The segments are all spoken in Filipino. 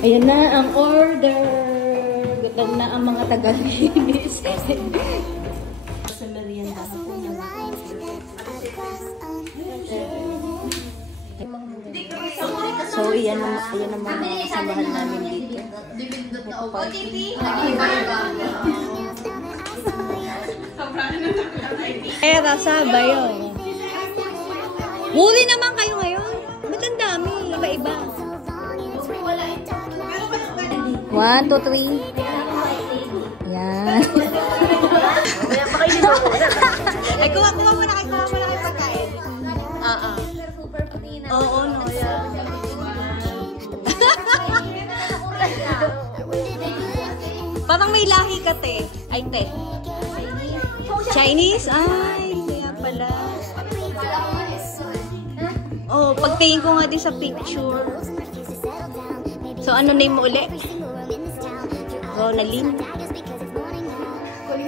Ayan na ang order. Gutom na ang mga taga-linis. Sa merienda po na. So, iyan ang mga samahan namin dito. Era, sabay yun. Huli naman kayo ngayon. Ba't ang dami? Iba-iba. 1, 2, 3. Yan. Ay, kuha muna kayo pagkain. Oo, no. Yan. Parang may lahi ka, te. Ay, te. Chinese? Ay, kaya pala. Oh, pagtingin ko nga din sa picture. So, ano name mo ulit? Ronaldin?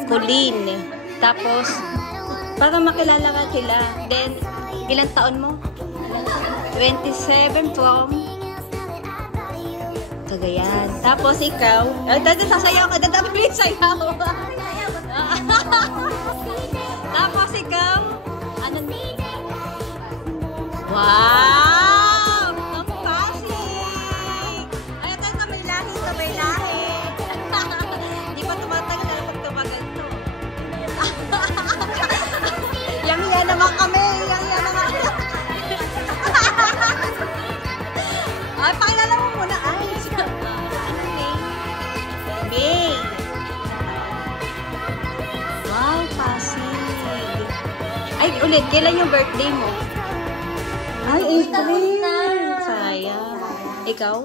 Colleen. Tapos, para makilala ka sila. Then, ilang taon mo? 27 from Cagayan. Tapos, ikaw. Dati sasayaw ka. Dati may sayaw. Tapos, ikaw. Ano? Wow! Ang pasig! Ay, ito na may lahi. Ito may lahi. Hindi pa tumatagal na pag tumagal to. Yang-yan naman kami. Yang-yan naman. Ay, pakilala mo muna. Ay, ano name? May. Wow, pasig. Ay, ulit. Kailan yung birthday mo? Ay, April. Sayang. Ikaw?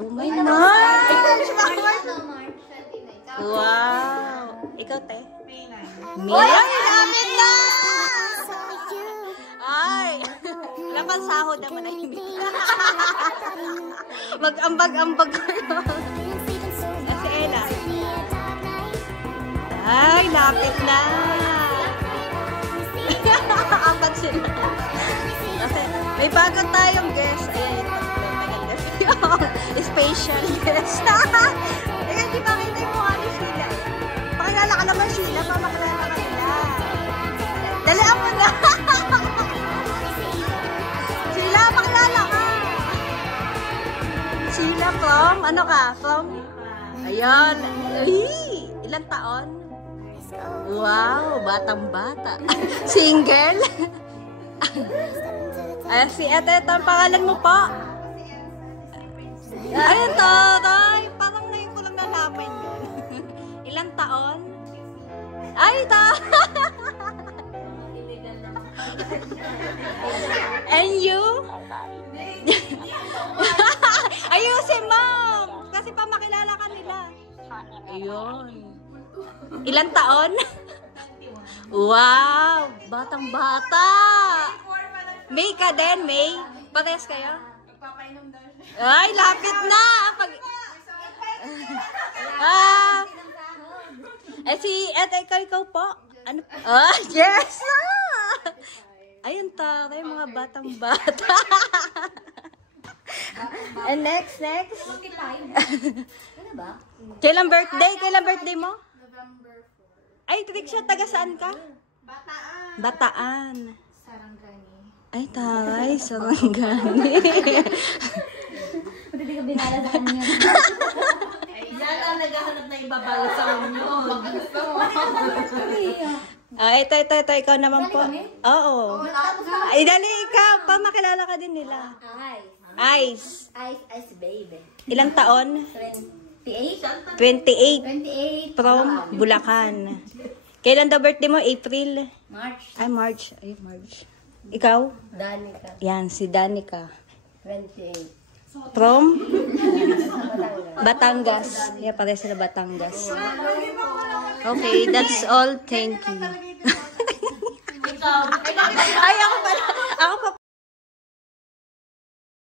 Oh my March! Wow! Ikaw, te? May. Ay, namin na! Ay! Lapan sahod naman ay hindi. Mag-ambag-ambag ko yun. Si Ella. Ay, lapit na! Apat sila. Kasi may bago tayong guest. Ayan, special guest. Eh, di ba kita yung mukha ni Sheila? Pakilala ka naman, Sheila. Pamakilala ka nila. Dalihan mo na. Sheila, pakilala ka. Sheila from? Ano ka? From? Ayan. Ilang taon? Wow, batang-bata. Single? Ay, si ate, ito ang pangalan mo po. Ayun to, tay. Parang ngayon ko lang nalaman yun. Ilang taon? Ay, ito. And you? Ayusin, ma'am. Kasi pa makilala ka nila. Ayun. Ilang taon? Wow! Batang-bata! May ka din, May? Parehas kayo? Magpapainom daw siya. Ay, lapit na! Ikaw po? Ano? Ah, yes! Ayun taray, mga batang-bata. And next. Ano ba? Kailan birthday mo? November 4. Ay, Trixia, taga saan ka? Bataan. Sarangani. Ay, taray, Sarangani. Pwede ka binala sa kanya. Yan ang naghahanap na ibabala sa inyo. Ito, ikaw naman po. Oo. Ay, dali, ikaw. Pa, makilala ka din nila. Ice, baby. Ilang taon? 28. 28. From Bulacan. Kailan daw birthday mo? April? March. Ay, March. Ikaw? Danica. Yan, si Danica. 28. From? Batangas. Yeah, pare sila Batangas. Okay, that's all. Thank you. Ay, ako pa